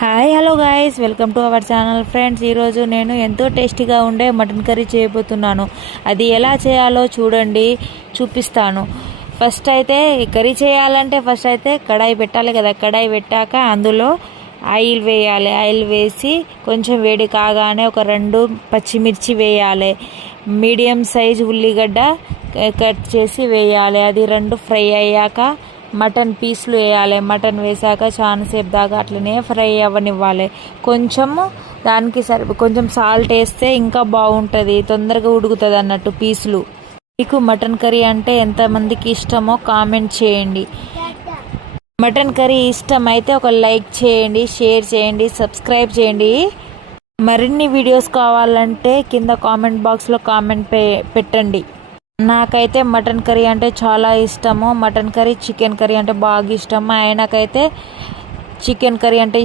Hi hello guys, welcome to our channel. Friends, ఈరోజు నేను ఎంతో టేస్టీగా ఉండే మటన్ కర్రీ చేయబోతున్నాను. అది ఎలా చేయాలో చూపిస్తాను. ఫస్ట్ అయితే కర్రీ చేయాలంటే ఫస్ట్ అయితే కడాయి పెట్టాలి కదా. కడాయి పెట్టాక అందులో ఆయిల్ వేయాలి. ఆయిల్ వేసి కొంచెం వేడి కాగానే ఒక 2 పచ్చిమిర్చి వేయాలి. మీడియం సైజ్ ఉల్లిగడ్డ కట్ చేసి వేయాలి. అది 2 ఫ్రై అయ్యాక మటన్ పీసులు వేయాలి. మటన్ వేసాక చాలాసేపు దాకా అట్లనే ఫ్రై అవ్వనివ్వాలి. కొంచెం సాల్ట్ వేస్తే ఇంకా బాగుంటుంది, తొందరగా ఉడుకుతుంది అన్నట్టు పీసులు. మీకు మటన్ కర్రీ అంటే ఎంతమందికి ఇష్టమో కామెంట్ చేయండి. మటన్ కర్రీ ఇష్టమైతే ఒక లైక్ చేయండి, షేర్ చేయండి, సబ్స్క్రైబ్ చేయండి. మరిన్ని వీడియోస్ కావాలంటే కింద కామెంట్ బాక్స్లో కామెంట్ పెట్టండి. నాకైతే మటన్ కర్రీ అంటే చాలా ఇష్టము. మటన్ కర్రీ, చికెన్ కర్రీ అంటే బాగా ఇష్టం. ఆయనకైతే చికెన్ కర్రీ అంటే